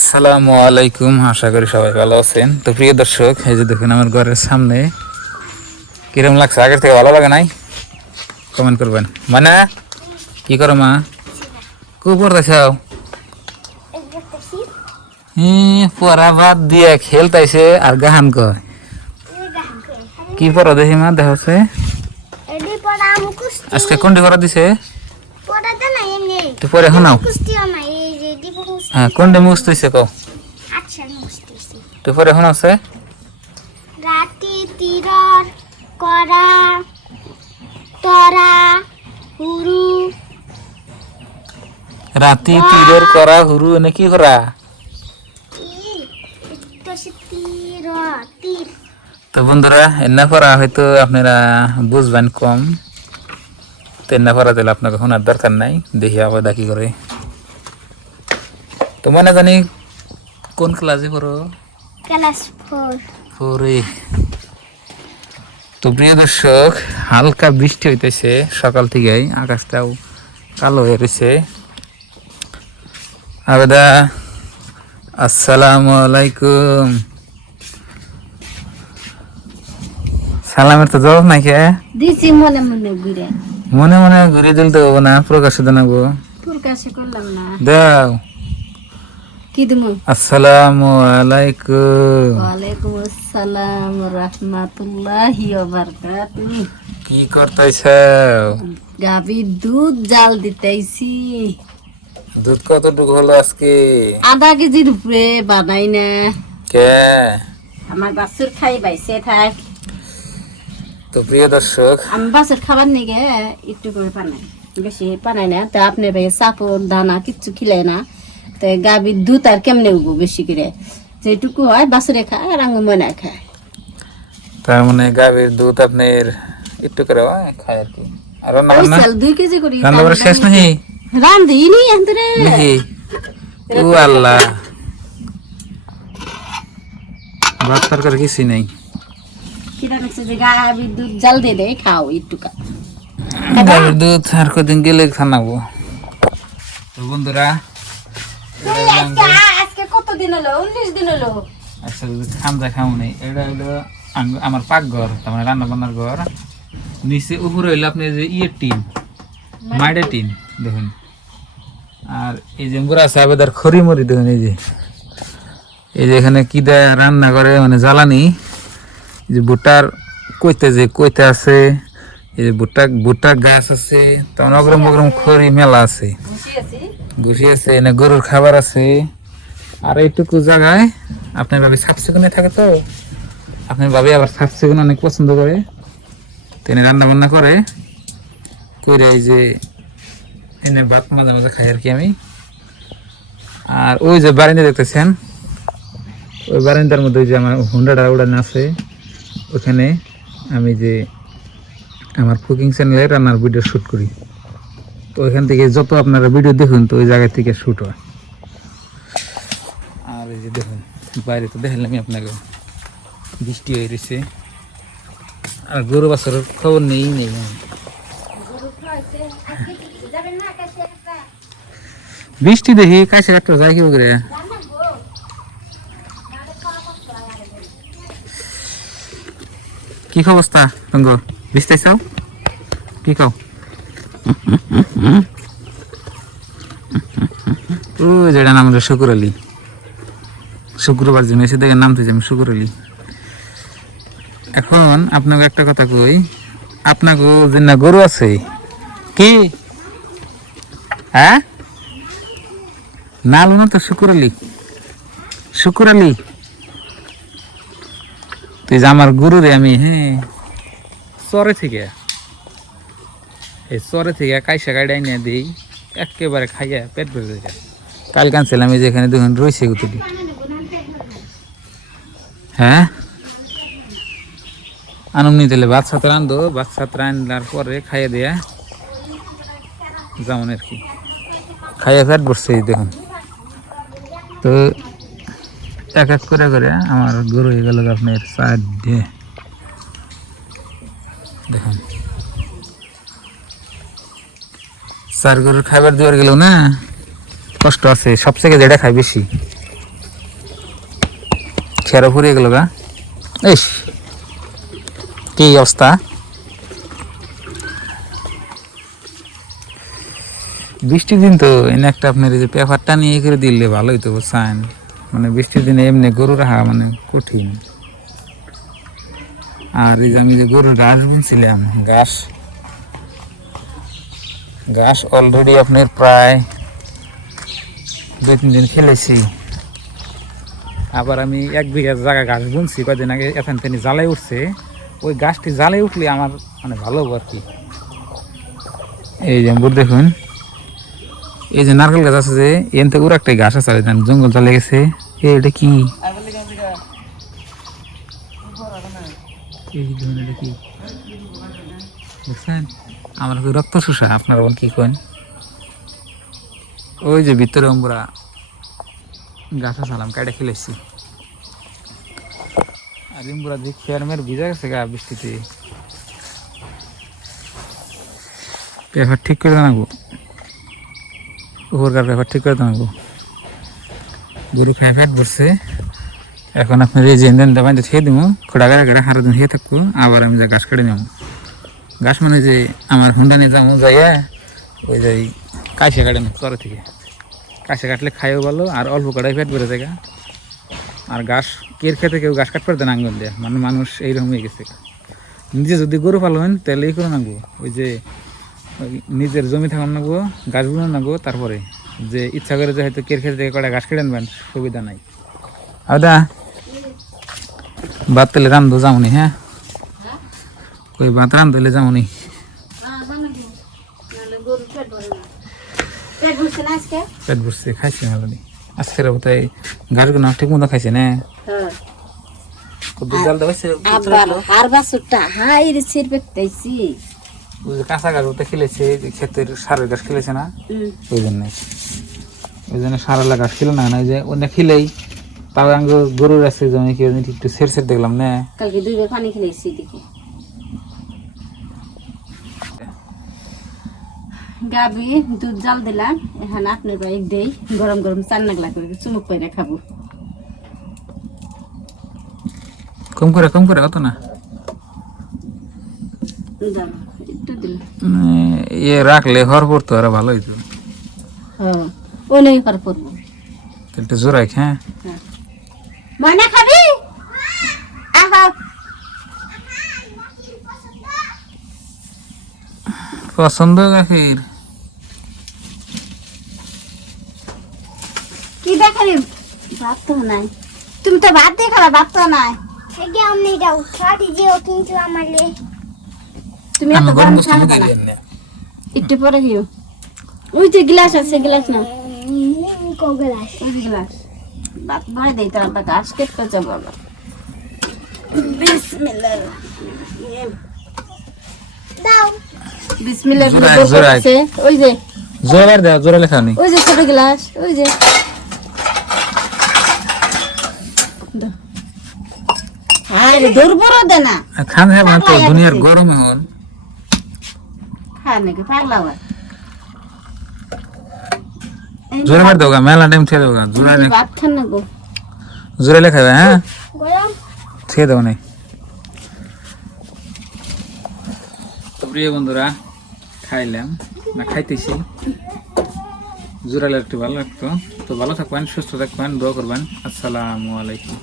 আসসালামু আলাইকুম, আশা করি সবাই ভালো আছেন। তো প্রিয় দর্শক, এই যে দেখুন আমার ঘরের সামনে কিরম লাগছে, আগের থেকে ভালো লাগে নাই? কমেন্ট করবেন। মানে কি করো মা? কু পড়তেছাও? পড়া বাদ দিয়ে খেলতেছে আর গাহান কয়। কি পড়া দেখি মা, দেখাচ্ছে আজকে কোনটি পড়া দিছে? তো পরে শোনাও। হ্যাঁ, কোনটি মুখস্থ হইছে কও? তো পরে শোনাচ্ছে রাতি তীরর করা তরা হুরু রাতি তীরের করা হুরু এনে কি করা? তো বন্ধুরা, এন্না পড়া হয়তো আপনারা বুঝবেন কম, তো এন্না পড়া দিলে আপনাকে শোনার দরকার নাই। দেখি আবার কি করে। তো মনে জানি কোন ক্লাসে পড়ো? ক্লাস 4 পরে। তো প্রিয় দর্শক, হালকা বৃষ্টি হইতেছে সকাল থেকেই, আকাশটাও কালো হয়ে রয়েছে। আবেদা আসসালামু আলাইকুম। সালামের তো জবাব নাই কে? দিছি মনে মনে ঘুরে। মনে মনে ঘুরে দিল তো হবো না, প্রকাশে জানাবো। প্রকাশে করলাম না। দাও। কি দিমু? আসসালামু আলাইকুম। ওয়ালাইকুম আসসালাম রাহমাতুল্লাহি ওয়া বারাকাতুহু। কি করতেছ? গাভীর দুধ জাল দিতেছি। দুধ কতটুকু হলো আজকে? আধা কেজির উপরে বানাই না। কে? আমার বাছুর খাই বাইছে থাক। তো প্রিয় দর্শক, আমি বাছুর খাবার নিগে একটু করে বানাই, বেশি বানাই না। তো আপনি ভাই চাপড় দানা কিচ্ছু খিলাই না, তো গাভীর দুধ আর কেমনে উঠবো বেশি করে? যেটুকু হয় বাছুরে খায় আর আঙ্গু মনে খায়। তার মানে গাভীর দুধ আপনার একটু করে খায় আর কি। আর রান্না বান্না? 2 কেজি করি রান্না বান্না শেষ নাকি? রান্ধিনি আন্তরে নাকি? ও আল্লাহ, ভাত তরকারি কিছুই নাই। কিরা দেখছে যে গাভীর দুধ জাল দিয়ে দেয়, খাও একটু গাভীর দুধ আর কদিন গেলে খানাবো। তো বন্ধুরা, আজকে কত দিন হলো? 19 দিন হলো। আচ্ছা, খামজা খাও নেই। এটা হইলো আমার পাকঘর, তার মানে রান্না বান্নার ঘর। নিচে উপরে হইলো আপনি যে ইয়ের টিন, মাইডের টিন দেখুন। আর এই যে মুরা সাহেবেদার খড়ি মরি দেখুন, এই যে এখানে কি দেয় রান্না করে, মানে জ্বালানি। এই যে ভুট্টার কইতে আছে, এই যে ভুট্টার গাছ আছে, তখন অগ্রম বগ্রম খড়ি মেলা আছে, বসে আছে। এনে গরুর খাবার আছে। আর এইটুকু জায়গায় আপনার ভাবি সাফ সিকুনে থাকে, তো আপনার ভাবি আবার সাফ সিকুন অনেক পছন্দ করে, তিনি রান্না বান্না করে এই যে এনে ভাত মাঝে মাঝে খাই আর কি আমি। আর ওই যে বারান্দা দেখতেছেন, ওই বারান্দার মধ্যে যে আমার হুন্ডাটা উড়ানো আছে, ওখানে আমি যে আমার কুকিং চ্যানেলে রান্নার ভিডিও শ্যুট করি। তো ওইখান থেকে যত আপনারা ভিডিও দেখুন, তো ওই জায়গা থেকে শ্যুট হয়। আর এই যে দেখুন বাইরে তো দেখালামই আপনাকে, বৃষ্টি হয়ে রয়েছে। আর গরু বাছুরের খবর নেই। বৃষ্টি দেখি কাছে একটা যায় কি করে। কি অবস্থা তঙ্গ, বৃষ্টি চাও কি খাও? ও যেটা নাম হলো শুকুর আলী, শুক্রবার জন্য এসে দেখে নাম থেকে আমি শুকুর আলী। এখন আপনাকে একটা কথা কই, আপনাকে যে না গরু আছে কি? হ্যাঁ, নাল না তো শুকুর আলী, তুই যে আমার গরু রে, আমি চরে থেকে কাইসা গাড়ি নিয়ে দিই, একেবারে খাইয়া পেট ভরে যায়। কাল কানছিলাম এই যেখানে দেখুন রয়েছে গুতুলি। হ্যাঁ, আনন্দ দিলে ভাত সাথে রান্ধো, ভাত সাথে রান্নার পরে খাইয়ে দেয়া যেমন আর কি, খাইয়া পেট ভরছে দেখুন। তো এক এক করে আমার গরু হয়ে গেল আপনার সাইড দিয়ে দেখুন। 4 গরুর খাবার দেওয়ার গেলেও না কষ্ট আছে, সবথেকে যেটা খায় বেশি রিক্সারও ফুরিয়ে গেল গা। ইস কি অবস্থা। বৃষ্টির দিন তো এনে একটা আপনার এই যে পেপারটা নিয়ে করে দিলে ভালোই তো বুঝছেন, মানে বৃষ্টির দিনে এমনি গরু রাখা মানে কঠিন। আর এই যে আমি যে গরুর ঘাস বুনছিলাম, ঘাস অলরেডি আপনার প্রায় 2-3 দিন খেলেছি। আবার আমি 1 বিঘা জায়গা ঘাস বুনছি কদিন আগে, এখান থেকে জ্বালাই উঠছে। ওই গাছটি জ্বালাই উঠলে আমার মানে ভালো হবো আর কি। এই যে দেখুন, এই যে নারকেল গাছ আছে যে এন থেকে ওর একটা গাছ আছে জঙ্গল চলে গেছে। এটা কি বুঝছেন, আমার রক্ত শুষা। আপনারা কি কেন ওই যে ভিতরে আমরা গাছা সালাম কাটা খেলেছি। আর ইমরা যে ফেয়ারমের ভিজা গেছে গা বৃষ্টিতে, পেপার ঠিক করে জানাবো, ওপরকার পেপার ঠিক করে জানাবো। গরু খাই ফেট বসছে। এখন আপনার এই যে ইঞ্জিনটা বাইতে খেয়ে দিব, খোড়া গাড়া গাড়া হারা দিন খেয়ে থাকবো। আবার আমি যা ঘাস কেটে নেব। ঘাস মানে যে আমার হুন্ডা নিয়ে যাবো, যাইয়া ওই যে কাইসা কাটে নেব চরে থেকে। কাইসা কাটলে খাইও ভালো, আর অল্প কড়াই পেট বেড়ে যায়। আর ঘাস কের খেতে কেউ ঘাস কাটতে পারতেন আঙ্গুল দিয়ে, মানে মানুষ এইরকম হয়ে গেছে। নিজে যদি গরু পালন তাহলে এই করে নাগবো, ওই যে নিজের জমি থাকুন নাগবো, গাছ বুনো নাগবো, তারপরে যে ইচ্ছা করে যে হয়তো কের খেতে থেকে কটা ঘাস কেটে নেবেন, সুবিধা নাই। আদা ভাত তেলে রান্ধো যামনি। হ্যাঁ কই ভাত রান্ধলে যামনি। পেট ভরছে, খাইছি ভালো। আজকের বোধহয় গাছগুলো ঠিক মতো খাইছে না। কাঁচা গাছ বলতে খেলেছে, ক্ষেতের সারের গাছ খেলেছে না, ওই জন্য সারালা গাছ খেলে না। যে অনেক খেলেই তাও গরুর আছে জমি কি একটু সের সের দেখলাম না। কালকে 2 বার পানি খেলেছি দেখি। গাবি দুধ জাল দিলাম, এখন আপনার বাইক দেই গরম গরম চান নাগলা করে চুমুক করে খাবো। কম করে অত না একটু দিলাম, ইয়ে রাখলে হর পড়তো আর ভালো হইতো। হ্যাঁ ওই নেই কর পড়বো তাহলে জোরাই। হ্যাঁ ময়না খাবি? আহা পছন্দ গাখির কি দেখালি? ভাত তো নাই, তুমি তো ভাত দিয়ে খাবা, ভাত তো নাই। আগে আমি দাও ছাড়ি দিও কিন্তু আমারে তুমি এত গরম খাবে না, একটু পরে গিয়ে ওই যে গ্লাস আছে, গ্লাস না কো গ্লাস ওই যে গ্লাস ভাত ভরে দেই, তার একটা ঘাস কেটে করছে বলো। বিসমিল্লাহ দাও বিসমিল্লাহ জোরাই। আছে ওই যে জোরার দাও, জোরা লেখা নেই। ওই যে ছোট গ্লাস, ওই যে আরে দুর্বল দে না খান। হ্যাঁ মানে তো দুনিয়ার গরম এখন খা নাকি পাগলা হয়। জোরে মার দাও গা, মেলা টাইম খেয়ে দাও গা। ভাত খান না গো, জোরে লেখা যাবে। হ্যাঁ গরম খেয়ে দাও নাই। তো প্রিয় বন্ধুরা, খাইলাম না খাইতেছি, জোরালে একটু ভালো লাগতো। তো ভালো থাকবেন, সুস্থ থাকবেন, দোয়া করবেন। আসসালামু আলাইকুম।